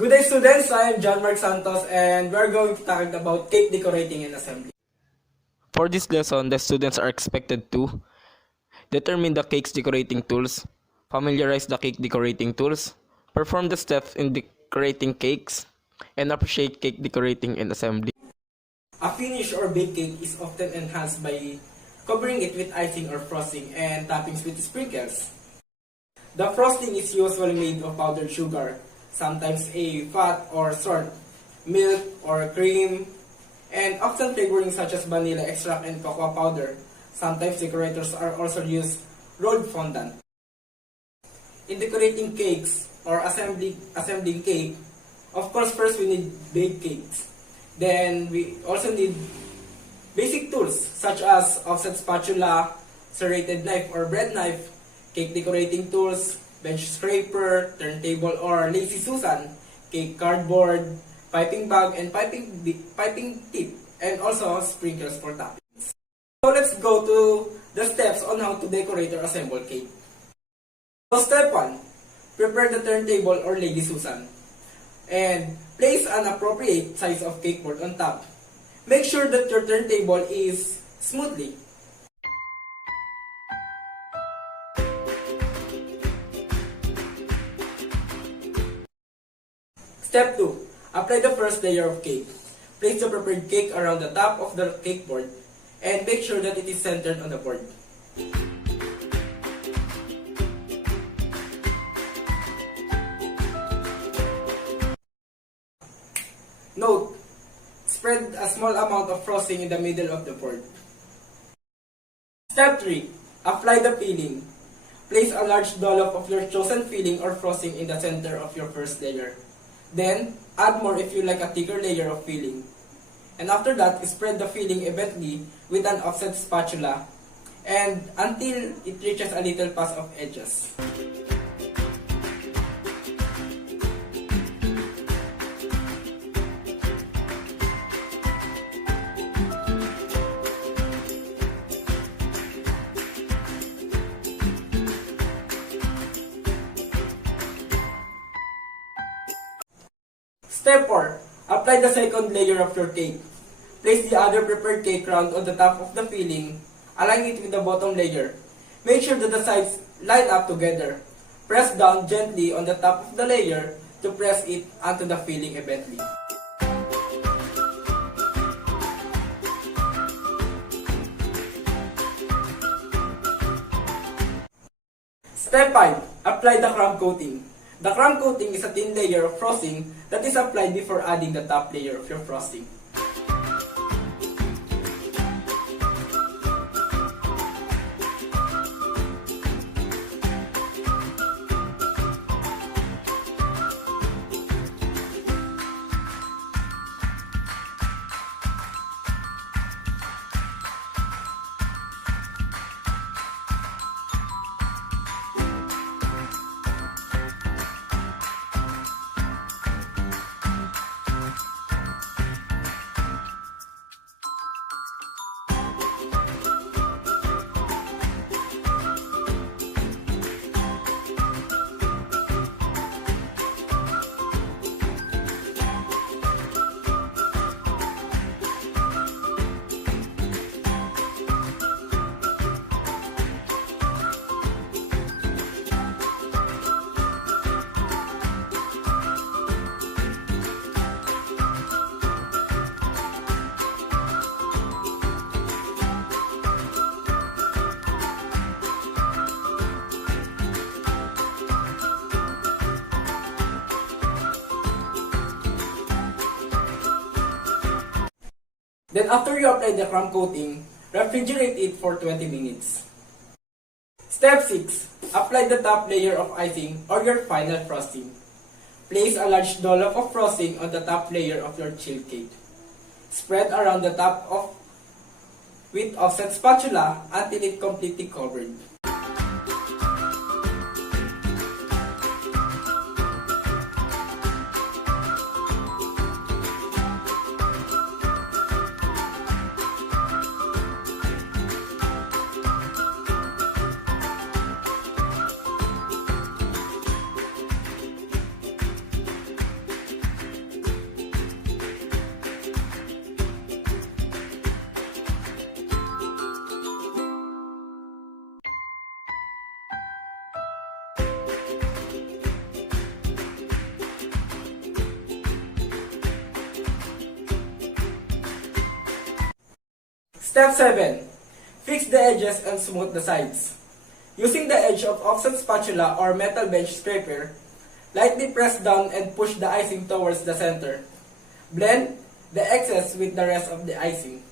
Good day students, I am John Mark Santos and we are going to talk about cake decorating and assembly. For this lesson, the students are expected to determine the cake's decorating tools, familiarize the cake decorating tools, perform the steps in decorating cakes, and appreciate cake decorating and assembly. A finished or baked cake is often enhanced by covering it with icing or frosting and toppings with sprinkles. The frosting is usually made of powdered sugar, sometimes a fat or salt, milk or cream, and often flavorings such as vanilla extract and cocoa powder. Sometimes decorators are also used rolled fondant. In decorating cakes or assembling cake, of course first we need baked cakes. Then we also need basic tools such as offset spatula, serrated knife or bread knife, cake decorating tools, bench scraper, turntable or lazy Susan, cake cardboard, piping bag and piping tip, and also sprinkles for toppings. So let's go to the steps on how to decorate or assemble cake. So step 1, prepare the turntable or lazy Susan and place an appropriate size of cake board on top. Make sure that your turntable is smoothly. Step 2. Apply the first layer of cake. Place the prepared cake around the top of the cake board and make sure that it is centered on the board. Note, spread a small amount of frosting in the middle of the board. Step 3. Apply the filling. Place a large dollop of your chosen filling or frosting in the center of your first layer. Then, add more if you like a thicker layer of filling. And after that, spread the filling evenly with an offset spatula and until it reaches a little pass of edges. Step 4. Apply the second layer of your cake. Place the other prepared cake round on the top of the filling. Align it with the bottom layer. Make sure that the sides line up together. Press down gently on the top of the layer to press it onto the filling evenly. Step 5. Apply the crumb coating. The crumb coating is a thin layer of frosting that is applied before adding the top layer of your frosting. Then after you apply the crumb coating, refrigerate it for 20 minutes. Step 6. Apply the top layer of icing or your final frosting. Place a large dollop of frosting on the top layer of your chilled cake. Spread around the top with offset spatula until it completely covered. Step 7. Fix the edges and smooth the sides. Using the edge of offset spatula or metal bench scraper, lightly press down and push the icing towards the center. Blend the excess with the rest of the icing.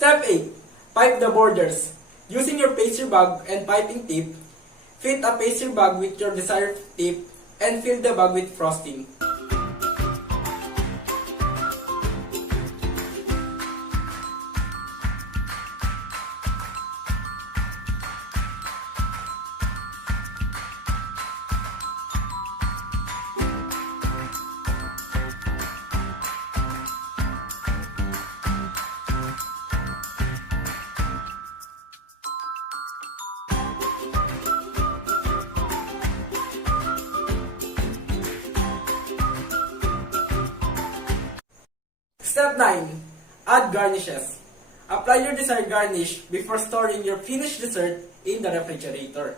Step 8. Pipe the borders. Using your pastry bag and piping tip, fit a pastry bag with your desired tip and fill the bag with frosting. Step 9. Add garnishes. Apply your desired garnish before storing your finished dessert in the refrigerator.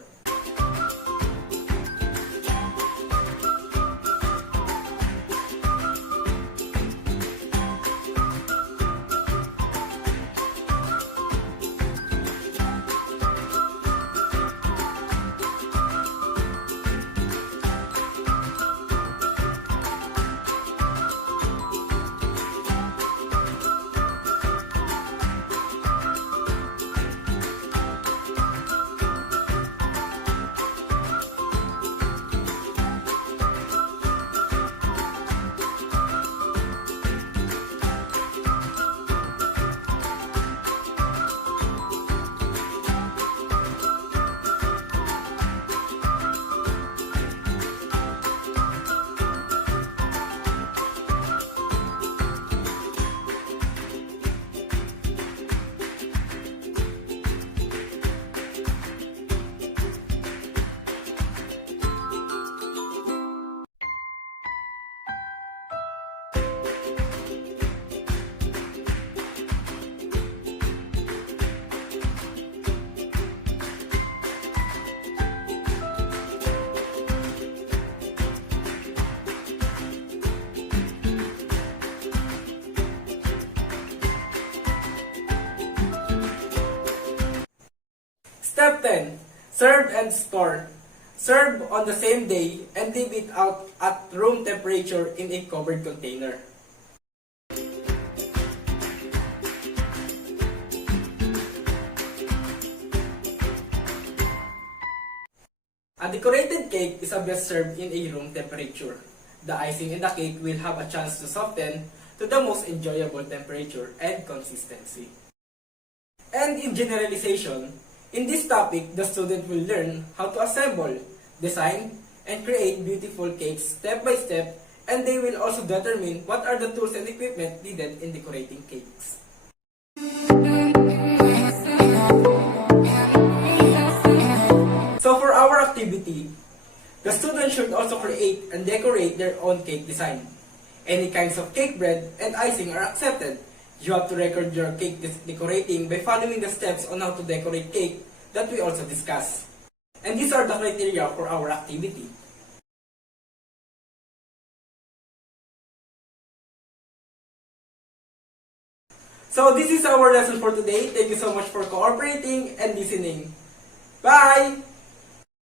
Step 10. Serve and store. Serve on the same day and leave it out at room temperature in a covered container. A decorated cake is best served in a room temperature. The icing in the cake will have a chance to soften to the most enjoyable temperature and consistency. And in generalization, in this topic, the student will learn how to assemble, design, and create beautiful cakes step by step, and they will also determine what are the tools and equipment needed in decorating cakes. So for our activity, the student should also create and decorate their own cake design. Any kinds of cake bread and icing are accepted. You have to record your cake decorating by following the steps on how to decorate cake that we also discussed. And these are the criteria for our activity. So this is our lesson for today. Thank you so much for cooperating and listening. Bye!